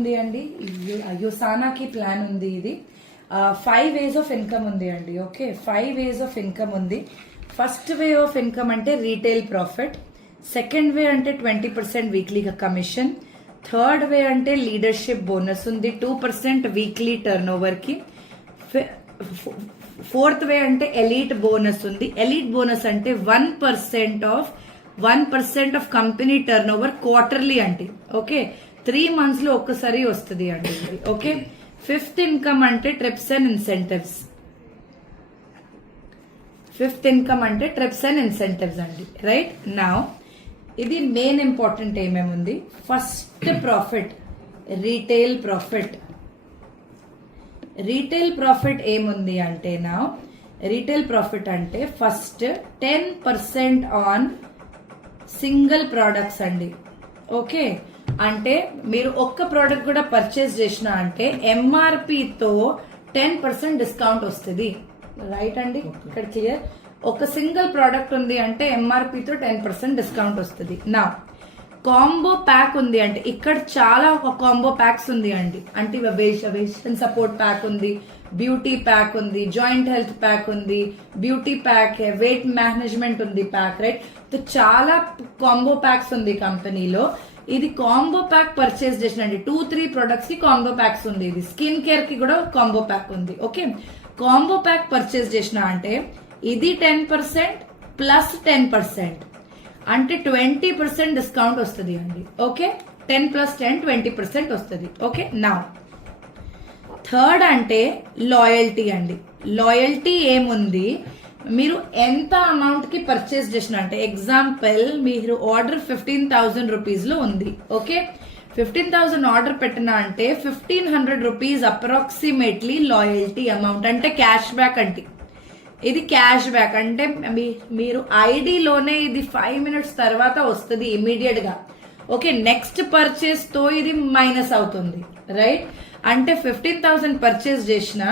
ఉంది అండి. యుసానాకి ప్లాన్ ఉంది. ఇది 5 ways ఆఫ్ ఇన్కమ్ ఉంది అండి. ఓకే, 5 ways ఆఫ్ ఇన్కమ్ ఉంది. ఫస్ట్ వే ఆఫ్ ఇన్కమ్ అంటే రీటైల్ ప్రాఫిట్, సెకండ్ వే అంటే 20% వీక్లీగా కమిషన్, థర్డ్ వే అంటే లీడర్షిప్ బోనస్ ఉంది 2% వీక్లీ టర్న్ ఓవర్ కి, ఫోర్త్ వే అంటే ఎలీట్ బోనస్ ఉంది. ఎలీట్ బోనస్ అంటే 1% of company turn over quarterly అంటే ఓకే 3 months లో ఒక్కసారి వస్తుంది అండి. ఓకే, ఫిఫ్త్ ఇన్కమ్ అంటే trips and incentives. Fifth income అంటే ట్రిప్స్ అండ్ ఇన్సెంటివ్స్ అండి. రైట్ నౌ ఇది మెయిన్ ఇంపార్టెంట్ ఏమేమి ఉంది. First profit retail profit. Retail profit ఏముంది అంటే నా రీటైల్ ప్రాఫిట్ అంటే ఫస్ట్ 10% ఆన్ సింగిల్ ప్రోడక్ట్స్ అండి. ఓకే, అంటే మీరు ఒక్క ప్రోడక్ట్ కూడా పర్చేస్ చేసిన అంటే ఎంఆర్పితో 10% డిస్కౌంట్ వస్తుంది. రైట్ అండి, ఇక్కడ క్లియర్. ఒక సింగిల్ ప్రోడక్ట్ ఉంది అంటే ఎంఆర్పితో 10% డిస్కౌంట్ వస్తుంది. నా కాంబో ప్యాక్ ఉంది అంటే ఇక్కడ చాలా కాంబో ప్యాక్స్ ఉంది అండి. అంటే వేషన్ సపోర్ట్ ప్యాక్ ఉంది, బ్యూటీ ప్యాక్ ఉంది, జాయింట్ హెల్త్ ప్యాక్ ఉంది, బ్యూటీ ప్యాక్, వెయిట్ మేనేజ్మెంట్ ఉంది ప్యాక్. రైట్, చాలా కాంబో ప్యాక్స్ ఉంది కంపెనీలో. ఇది కాంబో ప్యాక్ పర్చేస్ చేసినండి 2-3 ప్రొడక్ట్స్ కి కాంబో ప్యాక్స్ ఉంది. ఇది స్కిన్ కేర్ కి కూడా కాంబో ప్యాక్ ఉంది. ఓకే, కాంబో ప్యాక్ పర్చేస్ చేసిన అంటే ఇది 10% ప్లస్ 10% అంటే 20% డిస్కౌంట్ వస్తుంది అండి. ఓకే, 10 + 10 20% వస్తుంది. ఓకే, నా థర్డ్ అంటే లాయల్టీ అండి. లాయల్టీ ఏముంది, మీరు ఎంత అమౌంట్ కి పర్చేస్ చేసిన అంటే ఎగ్జాంపుల్ మీరు ఆర్డర్ 15,000 రూపీస్ లో ఉంది. ఓకే, 15,000 ఆర్డర్ పెట్టినా అంటే 1,500 రూపీస్ అప్రాక్సిమేట్లీ లాయల్టీ అమౌంట్ అంటే క్యాష్ బ్యాక్ అంటే ఇది క్యాష్ బ్యాక్ అంటే మీరు ఐడిలోనే ఇది 5 minutes తర్వాత వస్తుంది ఇమీడియట్ గా. ఓకే, నెక్స్ట్ పర్చేస్ తో ఇది మైనస్ అవుతుంది. రైట్, అంటే 15,000 పర్చేస్ చేసిన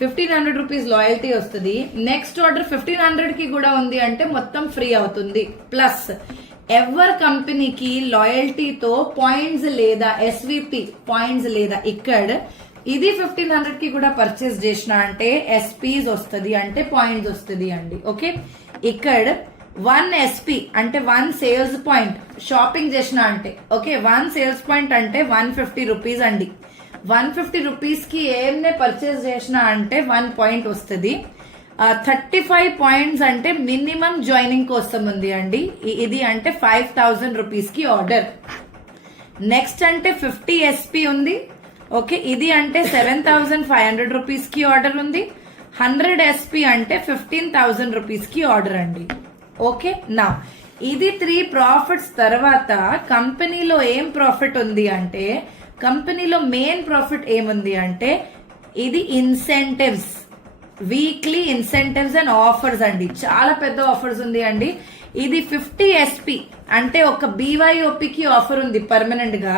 1,500 రూపీస్ లాయల్టీ వస్తుంది. నెక్స్ట్ ఆర్డర్ 1,500 కి కూడా ఉంది అంటే మొత్తం ఫ్రీ అవుతుంది. ప్లస్ ఎవర్ కంపెనీకి లాయల్టీతో పాయింట్స్ లేదా ఎస్విపి పాయింట్స్ లేదా ఇక్కడ ఇది 1,500 కి కూడా పర్చేస్ చేసిన అంటే ఎస్పీస్ వస్తుంది అంటే పాయింట్స్ వస్తుంది అండి. ఓకే, ఇక్కడ 1 ఎస్పీ అంటే 1 సేల్స్ పాయింట్ షాపింగ్ చేసిన అంటే ఓకే 1 సేల్స్ పాయింట్ అంటే 150 రూపీస్ అండి. 150 రూపీస్ కి ఏమే పర్చేస్ చేసిన అంటే 1 పాయింట్ వస్తుంది. 35 పాయింట్స్ అంటే మినిమం జాయినింగ్ కోసం ఉంది అండి. ఇది అంటే 5,000 రూపీస్ కి ఆర్డర్. నెక్స్ట్ అంటే 50 ఎస్పీ ఉంది. ఓకే, ఇది అంటే 7,500 రూపీస్ కి ఆర్డర్ ఉంది. 100 ఎస్పీ అంటే 15,000 రూపీస్ కి ఆర్డర్ అండి. ఓకే, నా ఇది 3 ప్రాఫిట్స్ తర్వాత కంపెనీలో ఏం ప్రాఫిట్ ఉంది అంటే కంపెనీలో మెయిన్ ప్రాఫిట్ ఏముంది అంటే ఇది incentives, weekly incentives and offers అండి. చాలా పెద్ద ఆఫర్స్ ఉంది అండి. ఇది 50 ఎస్పీ అంటే ఒక బీవైఓపికి ఆఫర్ ఉంది పర్మనెంట్ గా.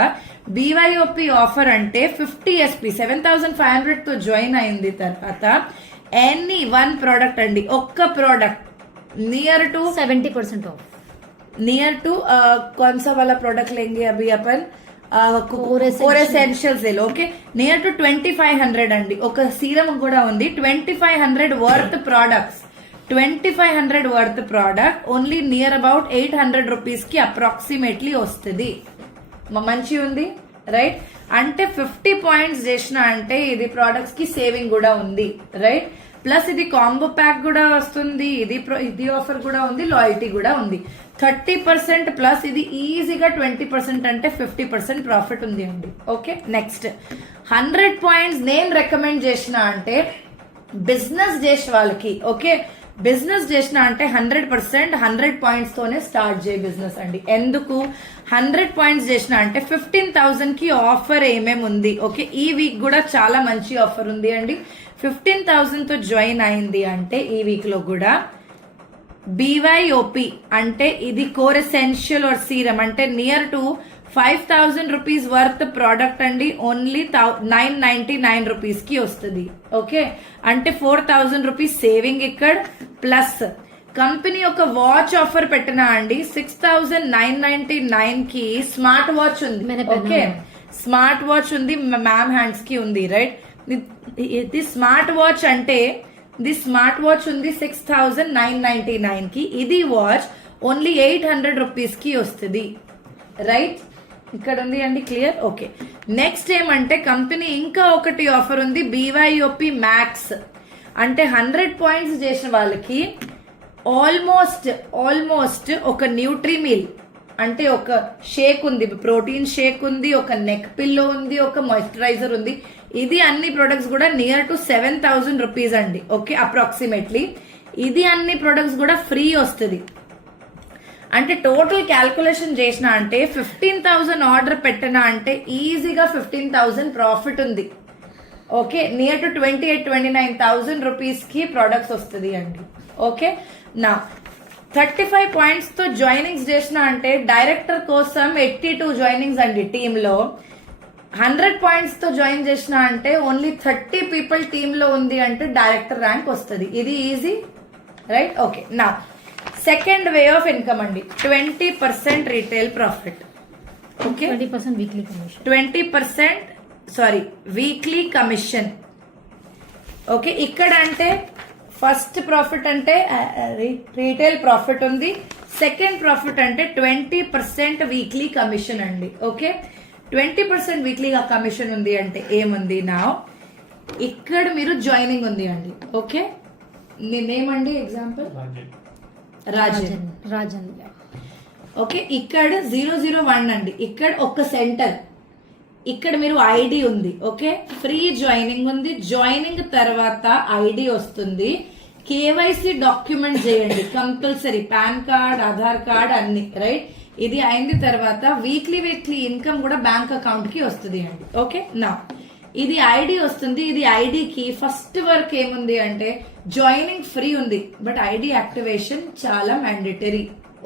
బీవైఓపి ఆఫర్ అంటే 50 ఎస్పీ 7,500 తో జాయిన్ అయింది తర్వాత ఎనీ 1 ప్రోడక్ట్ అండి, ఒక్క product near to 70% off. Near to कौन सा वाला प्रोडक्ट लेंगे अभी अपन कोर एसेंशियल्स ले लो. ఓకే, నియర్ టు 2,500 అండి. ఒక సీరం కూడా ఉంది 2,500 worth products. 2,500 worth product only near about 800 rupees కి అప్రాక్సిమేట్లీ వస్తుంది. మంచి ఉంది. రైట్, అంటే 50 పాయింట్స్ చేసిన అంటే ఇది ప్రోడక్ట్స్ కి సేవింగ్ కూడా ఉంది. రైట్, ప్లస్ ఇది కాంబో ప్యాక్ కూడా వస్తుంది. ఇది ఆఫర్ కూడా ఉంది, లాయల్టీ కూడా ఉంది. 30% ప్లస్ ఇది ఈజీగా 20% అంటే 50% ప్రాఫిట్ ఉంది అండి. ఓకే, నెక్స్ట్ 100 పాయింట్స్ నేను రికమెండ్ చేసిన అంటే బిజినెస్ చేసే వాళ్ళకి. ఓకే, బిజినెస్ చేసిన అంటే 100% 100 పాయింట్స్ తోనే స్టార్ట్ చేయ బిజినెస్ అండి. ఎందుకు 100 పాయింట్స్ చేసిన అంటే 15,000 కి ఆఫర్ ఏమేమి ఉంది. ఓకే, ఈ వీక్ కూడా చాలా మంచి ఆఫర్ ఉంది అండి. 15,000 తో జాయిన్ అయింది అంటే ఈ వీక్ లో కూడా బీవైఓపి అంటే ఇది కోర్ ఎసెన్షియల్ ఆర్ సీరం అంటే near to 5,000 rupees worth product అండి. ఓన్లీ 999 రూపీస్ కి వస్తుంది. ఓకే, అంటే 4,000 రూపీస్ సేవింగ్ ఇక్కడ. ప్లస్ కంపెనీ ఒక వాచ్ ఆఫర్ పెట్టినా అండి 6,999 కి స్మార్ట్ వాచ్ ఉంది. ఓకే, స్మార్ట్ వాచ్ ఉంది, మ్యామ్ హ్యాండ్స్ కి ఉంది, రైట్. ఇది స్మార్ట్ వాచ్ అంటే ది స్మార్ట్ వాచ్ ఉంది 6,999 కి, ఇది వాచ్ ఓన్లీ 800 రూపీస్ కి వస్తుంది, రైట్. ఇక్కడ ఉంది అండి, క్లియర్, ఓకే. నెక్స్ట్ ఏమంటే కంపెనీ ఇంకా ఒకటి ఆఫర్ ఉంది, BYOP మ్యాక్స్ అంటే 100 పాయింట్స్ చేసిన వాళ్ళకి ఆల్మోస్ట్ ఒక న్యూట్రీ మీల్ అంటే ఒక షేక్ ఉంది, ప్రోటీన్ షేక్ ఉంది, ఒక నెక్ పిల్లో ఉంది, ఒక మాయిశ్చరైజర్ ఉంది. ఇది అన్ని ప్రొడక్ట్స్ కూడా నియర్ టు 7,000 రూపీస్ అండి, ఓకే, అప్రాక్సిమేట్లీ. ఇది అన్ని ప్రొడక్ట్స్ కూడా ఫ్రీ వస్తుంది. అంటే టోటల్ క్యాల్కులేషన్ చేసిన అంటే 15,000 ఆర్డర్ పెట్టినా అంటే ఈజీగా 15,000 ప్రాఫిట్ ఉంది, ఓకే. నియర్ టు 28-29,000 రూపీస్ కి ప్రొడక్ట్స్ వస్తుంది అండి, ఓకే. నా 35 పాయింట్స్ తో జాయినింగ్స్ చేసిన అంటే డైరెక్టర్ కోసం 82 జాయినింగ్స్ అండి టీమ్ లో. 100 పాయింట్స్ తో జాయిన్ చేసిన అంటే ఓన్లీ 30 పీపుల్ టీమ్ లో ఉంది అంటే డైరెక్టర్ ర్యాంక్ వస్తుంది. ఇది ఈజీ, రైట్, ఓకే. నా సెకండ్ వే ఆఫ్ ఇన్కమ్ అండి 20% retail profit, okay. 20% weekly commission, 20% weekly commission, okay. ఇక్కడ అంటే ఫస్ట్ ప్రాఫిట్ అంటే రీటైల్ ప్రాఫిట్ ఉంది, సెకండ్ ప్రాఫిట్ అంటే 20% వీక్లీ కమిషన్ అండి, ఓకే. 20% వీక్లీ కమిషన్ ఉంది అంటే ఏముంది నా, ఇక్కడ మీరు జాయినింగ్ ఉంది అండి, ఓకే. నేనేమండి ఎగ్జాంపుల్ రాజన్, ఓకే. ఇక్కడ 001 అండి, ఇక్కడ ఒక సెంటర్, ఇక్కడ మీరు ఐడి ఉంది, ఓకే. ఫ్రీ జాయినింగ్ ఉంది, జాయినింగ్ తర్వాత ఐడి వస్తుంది, కేవైసీ డాక్యుమెంట్ చేయండి compulsory, pan card, Aadhaar card అన్ని, రైట్. ఇది అయిన తర్వాత వీక్లీ ఇన్కమ్ కూడా బ్యాంక్ అకౌంట్ కి వస్తుంది అండి, ఓకే. నా ఇది ఐడి వస్తుంది, ఇది ఐడికి ఫస్ట్ వర్క్ ఏముంది అంటే జాయినింగ్ ఫ్రీ ఉంది, బట్ ఐడి యాక్టివేషన్ చాలా మ్యాండేటరీ,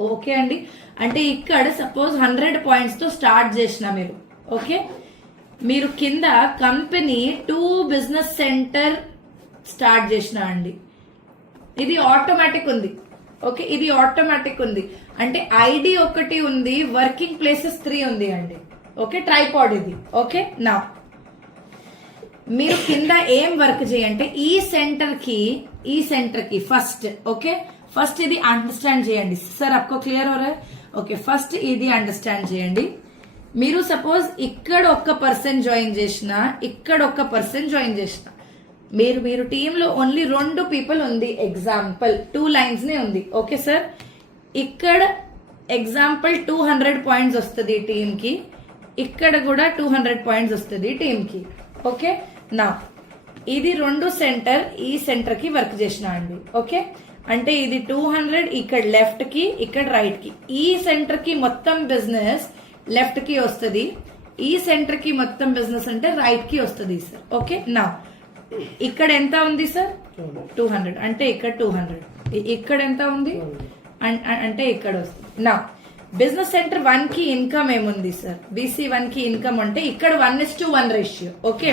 ఓకే అండి. అంటే ఇక్కడ సపోజ్ 100 పాయింట్స్ తో స్టార్ట్ చేసిన మీరు, ఓకే. మీరు కింద కంపెనీ 2 బిజినెస్ సెంటర్ స్టార్ట్ చేసిన అండి, ఇది ఆటోమేటిక్ ఉంది, ఓకే. ఇది ఆటోమేటిక్ ఉంది అంటే ఐడి ఒకటి ఉంది, వర్కింగ్ ప్లేసెస్ 3 ఉంది అండి, ఓకే. ట్రైపాడ్ ఇది, ఓకే. నా మీరు కింద ఏం వర్క్ చేయంటే ఈ సెంటర్ కి ఫస్ట్, ఓకే, ఫస్ట్ ఇది అండర్స్టాండ్ చేయండి సార్, आपको క్లియర్ हो रहा है, ఓకే. ఫస్ట్ ఇది అండర్స్టాండ్ చేయండి. మీరు సపోజ్ ఇక్కడ ఒక్క పర్సన్ జాయిన్ చేసిన, ఇక్కడ ఒక్క పర్సన్ జాయిన్ చేసిన, మీరు టీంలో ఓన్లీ 2 పీపుల్ ఉంది, ఎగ్జాంపుల్ 2 లైన్స్ నే ఉంది, ఓకే సార్. ఇక్కడ ఎగ్జాంపుల్ 200 పాయింట్స్ వస్తుంది టీమ్ కి, ఇక్కడ కూడా 200 పాయింట్స్ వస్తుంది టీమ్ కి, ఓకే. నా ఇది 2 సెంటర్, ఈ సెంటర్ కి వర్క్ చేసిన అండి, ఓకే. అంటే ఇది 200 ఇక్కడ లెఫ్ట్ కి, ఇక్కడ రైట్ కి, ఈ సెంటర్ కి మొత్తం బిజినెస్ లెఫ్ట్ కి వస్తుంది, ఈ సెంటర్ కి మొత్తం బిజినెస్ అంటే రైట్ కి వస్తుంది సార్, ఓకే. నా ఇక్కడ ఎంత ఉంది సార్ 200 అంటే ఇక్కడ 200, ఇక్కడ ఎంత ఉంది అంటే ఇక్కడ వస్తుంది. నా బిజినెస్ సెంటర్ 1 కి ఇన్కమ్ ఏముంది సార్, BC1 కి ఇన్కమ్ అంటే ఇక్కడ 1:1 ratio, okay.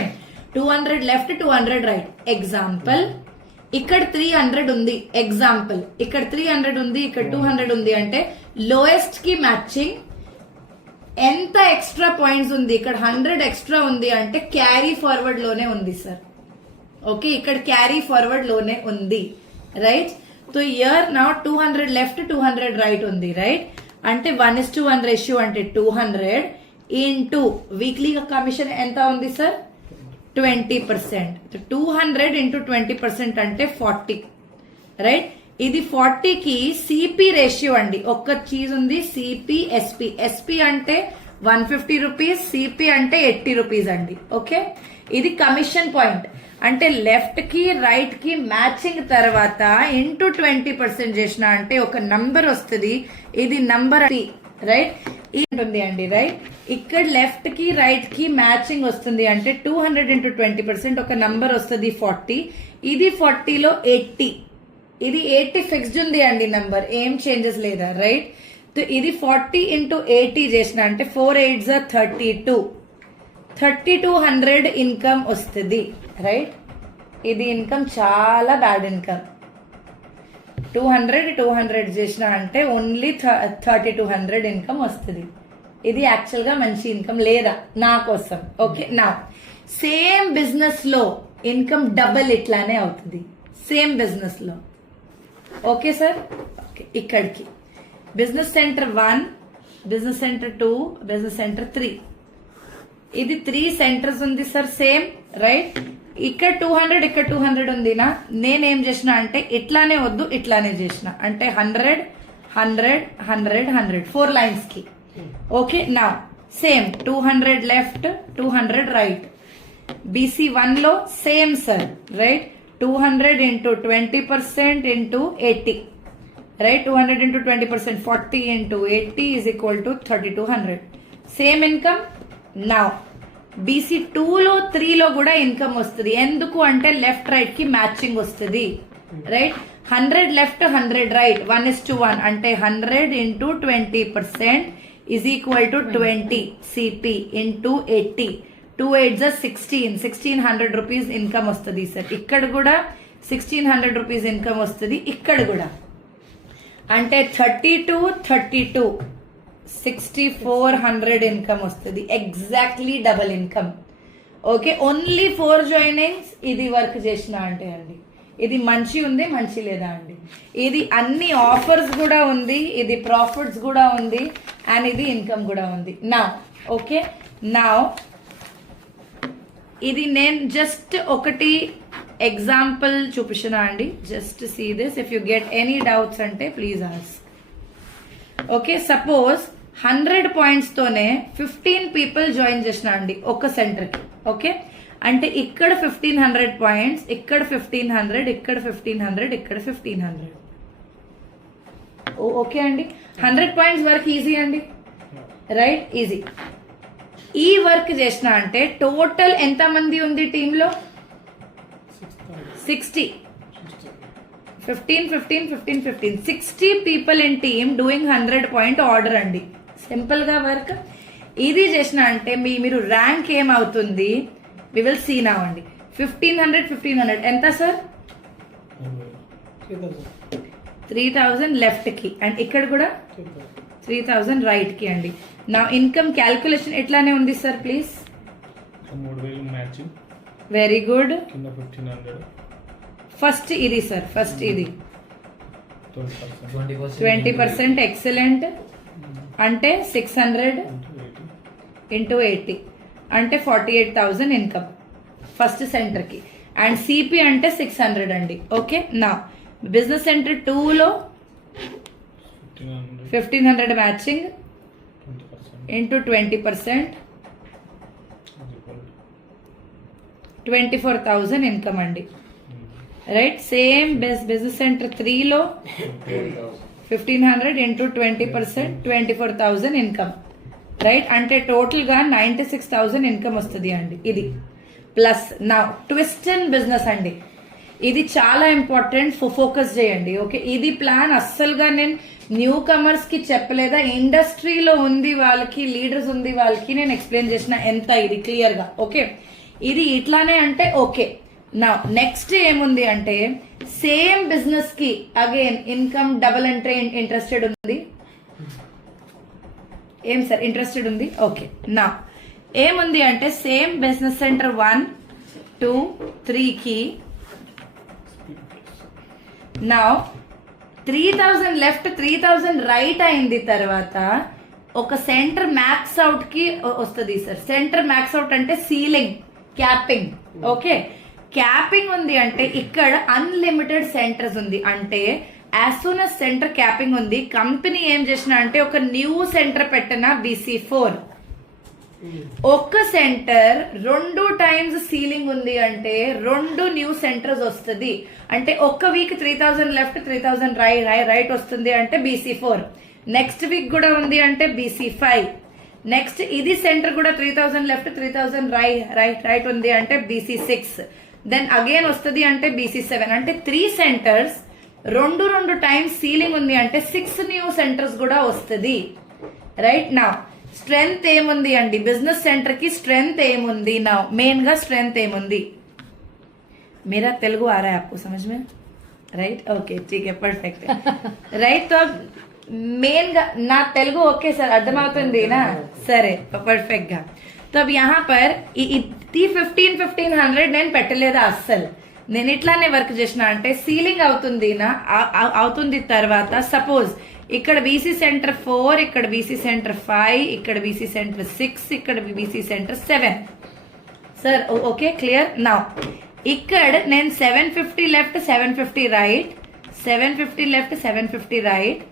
200 left, 200 right, example. ఇక్కడ 300 ఉంది, ఎగ్జాంపుల్. ఇక్కడ 300 ఉంది, ఇక్కడ 200 ఉంది అంటే లోయెస్ట్ కి మ్యాచింగ్. ఎంత ఎక్స్ట్రా పాయింట్స్ ఉంది, ఇక్కడ 100 ఎక్స్ట్రా ఉంది అంటే క్యారీ ఫార్వర్డ్ లోనే ఉంది సార్, ఓకే. ఇక్కడ క్యారీ ఫార్వర్డ్ లోనే ఉంది, రైట్. సో ఇయర్ నా 200 లెఫ్ట్, 200 రైట్ ఉంది, రైట్. అంటే 1:1 రేషియో అంటే 200 ఇంటూ వీక్లీ కమిషన్ ఎంత ఉంది సార్ 20%. 200 ఇంటూ 20% అంటే 40, రైట్. ఇది 40 కి సిపి రేషియో అండి, ఒక్క చీజ్ ఉంది, సిపి ఎస్పి. ఎస్పి అంటే 150 రూపీస్, సిపి అంటే 80 రూపీస్ అండి, ఓకే. ఇది కమిషన్ పాయింట్ అంటే లెఫ్ట్ కి రైట్ కి మ్యాచింగ్ తర్వాత ఇంటూ 20% చేసిన అంటే ఒక నంబర్ వస్తుంది, ఇది నంబర్, రైట్. ఉంటుంది అండి, రైట్. ఇక్కడ లెఫ్ట్ కి రైట్ కి మ్యాచింగ్ వస్తుంది అంటే 200 ఇంటూ 20% ఒక నంబర్ వస్తుంది 40. ఇది 40లో 80, ఇది 80 ఫిక్స్డ్ ఉంది అండి నంబర్, ఏం చేంజెస్ లేదా, రైట్. ఇది 40 ఇంటూ 80 చేసిన అంటే 4 8 32, 3200 ఇన్కమ్ వస్తుంది, రైట్. ఇది ఇన్కమ్ చాలా బ్యాడ్ ఇన్కమ్. 200 చేసిన అంటే ఓన్లీ 3200 ఇన్కమ్ వస్తుంది, ఇది యాక్చువల్ గా మంచి ఇన్కమ్ లేదా నా కోసం. ఓకే, నా సేమ్ బిజినెస్ లో ఇన్కమ్ డబుల్ ఇట్లానే అవుతుంది సేమ్ బిజినెస్ లో. ఓకే సార్, ఓకే ఇక్కడికి business centre 1, business centre 2, business centre 3. ఇది 3 సెంటర్స్ ఉంది సార్ సేమ్, రైట్? ఇక్కడ 200 ఇక్కడ 200 ఉందినా, నేనేం చేసిన అంటే ఇట్లానే వద్దు ఇట్లానే చేసిన, అంటే 100 100 100 100 4 లైన్స్ కి. ఓకే, నా సేమ్ 200 లెఫ్ట్ 200 రైట్. BC1 లో same sir, right? 200 into 20% into 80, right? 200 into 20%, 40 into 80 is equal to 3200. Same income. Now BC2 లో 3 లో కూడా ఇన్కమ్ వస్తుంది. ఎందుకు అంటే లెఫ్ట్ రైట్ కి మ్యాచింగ్ వస్తుంది, రైట్? 100 లెఫ్ట్ 100 రైట్ 1:1 అంటే 100 into 20% is equal to 20 CP into 80. 2 8s 16, 1600 rupees income వస్తుంది సార్. ఇక్కడ కూడా 1600 రూపీస్ ఇన్కమ్ వస్తుంది, ఇక్కడ కూడా. అంటే 32 6400 ఇన్కమ్ వస్తుంది, exactly double income. Okay, only 4 joinings ఇది వర్క్ చేసిన అంటే అండి. ఇది మంచి ఉంది, మంచి లేదా అండి? ఇది అన్ని ఆఫర్స్ కూడా ఉంది, ఇది ప్రాఫిట్స్ కూడా ఉంది, అండ్ ఇది ఇన్కమ్ కూడా ఉంది. నా ఓకే, నా ఇది నేను జస్ట్ ఒకటి ఎగ్జాంపుల్ చూపించిన అండి. Just see this, if you get any doubts అంటే please ask. Okay, suppose 100 points తోనే 15 పీపుల్ జాయిన్ చేసిన అండి ఒక సెంటర్ కి. ఓకే, అంటే ఇక్కడ 1500 పాయింట్స్, ఇక్కడ 1500, ఇక్కడ 1500, ఇక్కడ 1500. ఓకే అండి, 100 పాయింట్స్ వర్క్ ఈజీ అండి, రైట్? ఈజీ. ఈ వర్క్ చేసిన అంటే టోటల్ ఎంత మంది ఉంది టీంలో? 60. 15 15 15 15 60 people in team doing 100 point order అండి. సింపుల్ గా వర్క్ ఇది చేసిన అంటే మీరు ర్యాంక్ ఏమవుతుంది వి విల్ సీ నౌ అండి. 1500 1500 ఎంత సార్? 3000 లెఫ్ట్ కి, అండ్ ఇక్కడ కూడా 3000 రైట్ కి అండి. నా ఇన్కమ్ క్యాల్కులేషన్ ఎట్లానే ఉంది sir please. 3000 matching, very good. కింద 1500. ఫస్ట్ ఇది సార్, ఫస్ట్ ఇది 20% ఎక్సలెంట్, అంటే 600 into 80 అంటే 48,000 ఇన్కమ్ ఫస్ట్ సెంటర్ కి, అండ్ సిపి అంటే 600 అండి. ఓకే, నా బిజినెస్ సెంటర్ 2 లో 1500 మ్యాచింగ్ into 20% 24,000 ఇన్కమ్ అండి, రైట్? సేమ్ బిజినెస్ సెంటర్ 3 లో 1500 into 20% 24,000 ఇన్కమ్, రైట్? అంటే టోటల్ గా 96,000 ఇన్కమ్ వస్తుంది అండి. ఇది ప్లస్ నా ట్విస్ట్ ఇన్ బిజినెస్ అండి. ఇది చాలా ఇంపార్టెంట్, ఫోకస్ చేయండి. ఓకే, ఇది ప్లాన్ అస్సలుగా నేను న్యూ కమర్స్ కి చెప్పలేదా, ఇండస్ట్రీలో ఉంది వాళ్ళకి, లీడర్స్ ఉంది వాళ్ళకి నేను ఎక్స్ప్లెయిన్ చేసిన ఎంత ఇది క్లియర్ గా. ఓకే, ఇది ఇట్లానే అంటే ఓకే. నా నెక్స్ట్ ఏముంది అంటే సేమ్ బిజినెస్ కి అగైన్ ఇన్కమ్ డబుల్ అంటే ఇంట్రెస్టెడ్ ఉంది? ఏం సార్ ఇంట్రెస్టెడ్ ఉంది? ఓకే, నా ఏముంది అంటే సేమ్ బిజినెస్ సెంటర్ 1 2 3 కి నా 3000 లెఫ్ట్ 3000 రైట్ అయింది తర్వాత ఒక సెంటర్ మ్యాక్స్ అవుట్ కి వస్తుంది సార్. సెంటర్ మ్యాక్స్ అవుట్ అంటే సీలింగ్ క్యాపింగ్. ఓకే, క్యాపింగ్ ఉంది అంటే ఇక్కడ అన్లిమిటెడ్ సెంటర్స్ ఉంది. అంటే as soon as centre capping ఉంది, కంపెనీ ఏం చేసిన అంటే ఒక న్యూ సెంటర్ పెట్టిన BC4 ఒక్క సెంటర్ 2 టైమ్స్ సీలింగ్ ఉంది అంటే 2 న్యూ సెంటర్స్ వస్తుంది. అంటే ఒక్క వీక్ 3000 లెఫ్ట్ 3000 రైట్ వస్తుంది అంటే BC4. నెక్స్ట్ వీక్ కూడా ఉంది అంటే BC5. నెక్స్ట్ ఇది సెంటర్ కూడా 3000 లెఫ్ట్ 3000 రైట్ ఉంది అంటే BC6. దెన్ అగైన్ వస్తుంది అంటే BC7. అంటే 3 సెంటర్స్ 2 టైమ్స్ సీలింగ్ ఉంది అంటే 6 న్యూ సెంటర్స్ కూడా వస్తుంది, రైట్? నా స్ట్రెంగ్త్ ఏముంది అండి బిజినెస్ సెంటర్ కి? స్ట్రెంగ్త్ ఏముంది నా మెయిన్ గా స్ట్రెంగ్త్ ఏముంది? मेरा तेलुगु आ रहा है आपको समझ में, राइट? ओके ठीक है, परफेक्ट, राइट? तो मेन ना तेलुगु ओके सर అర్థమవుతుంది ना సరే పర్ఫెక్ట్ గా तो अब यहाँ पर 1500 నేను పెట్టలేదా అస్సలు నేను ఇట్లానే వర్క్ చేసిన అంటే సీలింగ్ అవుతుంది నా అవుతుంది తర్వాత సపోజ్ ఇక్కడ బీసీ సెంటర్ 4 ఇక్కడ బీసీ సెంటర్ 5 ఇక్కడ బీసీ సెంటర్ 6 ఇక్కడ BC centre 7 sir okay clear now ఇక్కడ నేను 750 left 750 right 750 left 750 right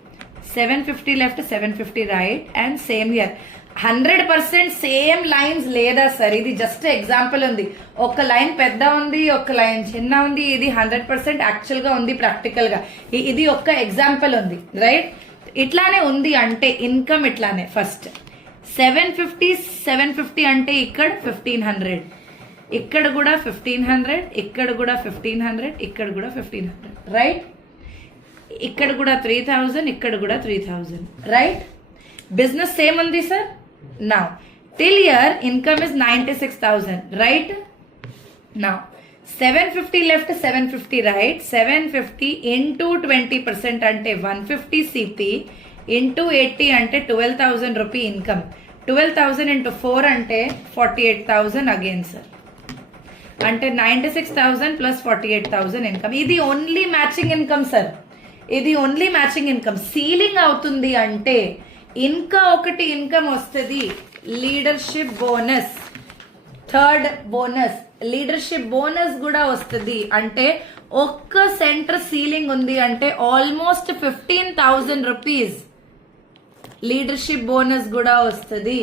750 left 750 right and same year 100% same lines లేదా సార్ ఇది జస్ట్ ఎగ్జాంపుల్ ఉంది ఒక లైన్ పెద్ద ఉంది ఒక లైన్ చిన్న ఉంది ఇది 100% యాక్చువల్ గా ఉంది ప్రాక్టికల్ గా ఇది ఒక్క ఎగ్జాంపుల్ ఉంది రైట్ ఇట్లానే ఉంది అంటే ఇన్కమ్ ఇట్లానే ఫస్ట్ 750 అంటే ఇక్కడ 1500 ఇక్కడ కూడా 1500 ఇక్కడ కూడా 1500 ఇక్కడ కూడా 1500 రైట్ ఇక్కడ కూడా 3000 ఇక్కడ కూడా 3000 రైట్ బిజినెస్ సేమ్ ఉంది sir now till year income is 96,000 right now 750 left 750 right 750 into 20% అంటే 150 CP into 80 అంటే 12,000 rupee income 12,000 into 4 అంటే 48,000 again sir అంటే 96,000 plus 48,000 ఇన్కమ్ ఇది ఓన్లీ మ్యాచింగ్ ఇన్కమ్ సార్ ఇది ఓన్లీ మ్యాచింగ్ ఇన్కమ్ సీలింగ్ అవుతుంది అంటే ఇంకా ఒకటి ఇన్కమ్ వస్తుంది leadership bonus third bonus leadership bonus కూడా వస్తుంది అంటే ఒక్క సెంటర్ సీలింగ్ ఉంది అంటే ఆల్మోస్ట్ 15,000 రూపీస్ లీడర్షిప్ బోనస్ కూడా వస్తుంది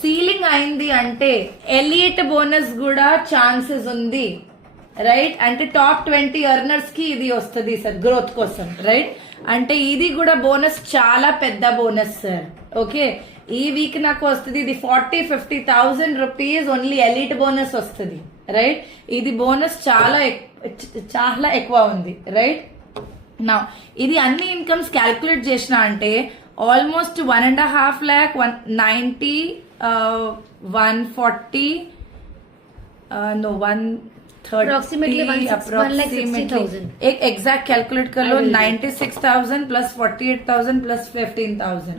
సీలింగ్ అయింది అంటే ఎలీట్ బోనస్ కూడా ఛాన్సెస్ ఉంది రైట్ అంటే టాప్ 20 ఎర్నర్స్ కి ఇది వస్తుంది సార్ గ్రోత్ కోసం రైట్ అంటే ఇది కూడా బోనస్ చాలా పెద్ద బోనస్ సార్ ఓకే ఈ వీక్ నాకు వస్తుంది ఇది 40-50,000 రూపీస్ ఓన్లీ ఎలీట్ బోనస్ వస్తుంది రైట్ ఇది బోనస్ చాలా ఎక్కువ ఉంది రైట్ నా ఇది అన్ని ఇన్కమ్స్ క్యాల్కులేట్ చేసిన అంటే ఆల్మోస్ట్ 1.5 lakh 190 140 no 130 approximately 1,60,000 एक एग्जैक्ट कैलकुलेट कर लो 96,000 plus 48,000 plus 15,000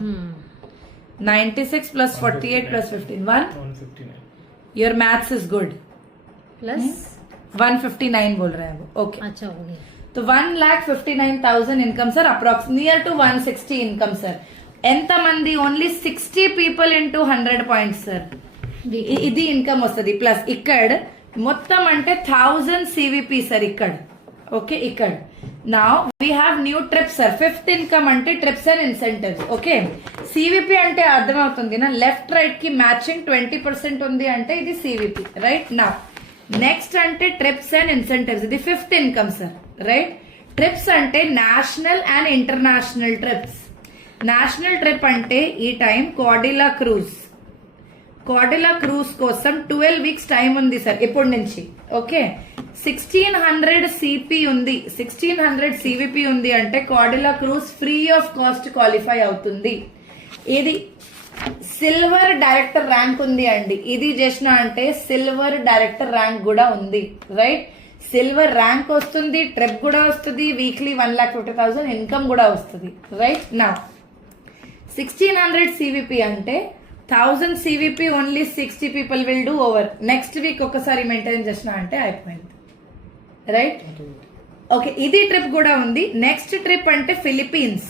96 plus 48 plus 15 159 your maths is good plus 159 बोल रहे हैं वो ओके अच्छा हो गया तो 1,59,000 income sir approx near to 160 income sir ఎంత మంది only 60 people into 100 points sir ఇది ఇన్కమ్ వస్తుంది ప్లస్ ఇక్కడ మొత్తం అంటే 1000 సివిపి సార్ ఇక్కడ ఓకే ఇక్కడ నా we have new trips sir fifth income అంటే trips and incentives okay CVP అంటే అర్థమవుతుంది నా లెఫ్ట్ రైట్ కి మ్యాచింగ్ 20% ఉంది అంటే ఇది సివిపి రైట్ నా నెక్స్ట్ అంటే ట్రిప్స్ అండ్ ఇన్సెంటివ్స్ ఇది fifth income sir right trips అంటే national and international trips national trip అంటే ఈ టైం కోడిలా క్రూజ్ కోసం 12 వీక్స్ టైం ఉంది సార్ ఇప్పటి నుంచి ఓకే 1600 సిపి ఉంది 1600 సివిపి ఉంది అంటే Cordelia cruise free of cost qualify అవుతుంది ఇది సిల్వర్ డైరెక్టర్ ర్యాంక్ ఉంది అండి ఇది చేసిన అంటే సిల్వర్ డైరెక్టర్ ర్యాంక్ కూడా ఉంది రైట్ సిల్వర్ ర్యాంక్ వస్తుంది ట్రిప్ కూడా వస్తుంది వీక్లీ 1,50,000 ఇన్కమ్ కూడా వస్తుంది రైట్ నా 1600 సివిపి అంటే 1000 CVP only 60 people will do over next week ఒకసారి మెయింటైన్ చేసిన అంటే అయిపోయింది రైట్ ఓకే ఇది ట్రిప్ కూడా ఉంది నెక్స్ట్ ట్రిప్ అంటే ఫిలిపీన్స్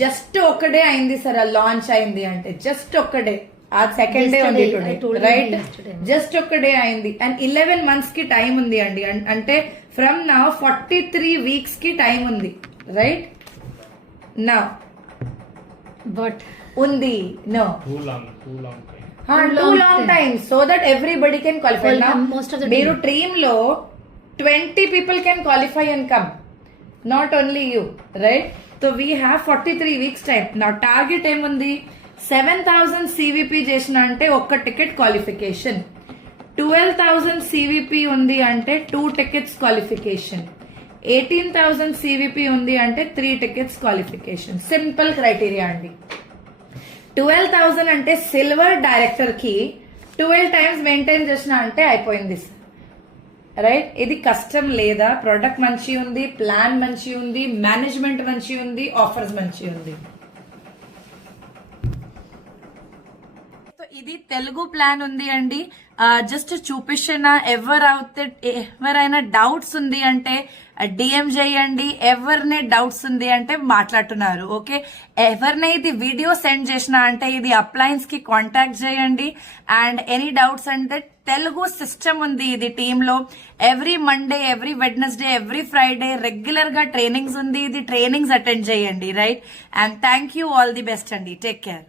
జస్ట్ ఒక్కడే అయింది సార్ లాంచ్ అయింది అంటే జస్ట్ ఒక్కడే ఆ సెకండ్ డే ఉంది టుడే రైట్ జస్ట్ ఒక్కడే అయింది అండ్ 11 months కి టైం ఉంది అండి అంటే ఫ్రమ్ నా 43 వీక్స్ కి టైం ఉంది రైట్ నా but undi no too long time so that everybody can qualify Well, now most of the మీరు team. team లో 20 people can qualify and come not only you right so we have 43 weeks time now target ఏముంది 7,000 CVP చేసిన అంటే ఒక్క ticket qualification 12,000 CVP ఉంది అంటే 2 tickets qualification 18,000 CVP ఉంది అంటే 3 టికెట్స్ క్వాలిఫికేషన్ సింపుల్ క్రైటీరియా అండి 12,000 అంటే సిల్వర్ డైరెక్టర్ కి 12 టైమ్స్ మెయింటైన్ చేసిన అంటే అయిపోయింది సార్ రైట్, ఇది కష్టం లేదా, ప్రోడక్ట్ మంచి ఉంది, ప్లాన్ మంచి ఉంది, మేనేజ్మెంట్ మంచి ఉంది, ఆఫర్స్ మంచి ఉంది. ఇది తెలుగు ప్లాన్ ఉంది అండి. జస్ట్ చూపిస్తున్నా, ఎవరైనా డౌట్స్ ఉంది అంటే డిఎం చేయండి, ఎవరినే డౌట్స్ ఉంది అంటే మాట్లాడుతున్నారు. ఓకే, ఎవరినే ఇది వీడియో సెండ్ చేసినా అంటే ఇది అప్లయన్స్ కి కాంటాక్ట్ చేయండి. అండ్ ఎనీ డౌట్స్ అంటే తెలుగు సిస్టమ్ ఉంది ఇది టీంలో. Every Monday, every Wednesday, every Friday regular గా ట్రైనింగ్స్ ఉంది. ఇది ట్రైనింగ్స్ అటెండ్ చేయండి. Right, and thank you, all the best అండి. Take care.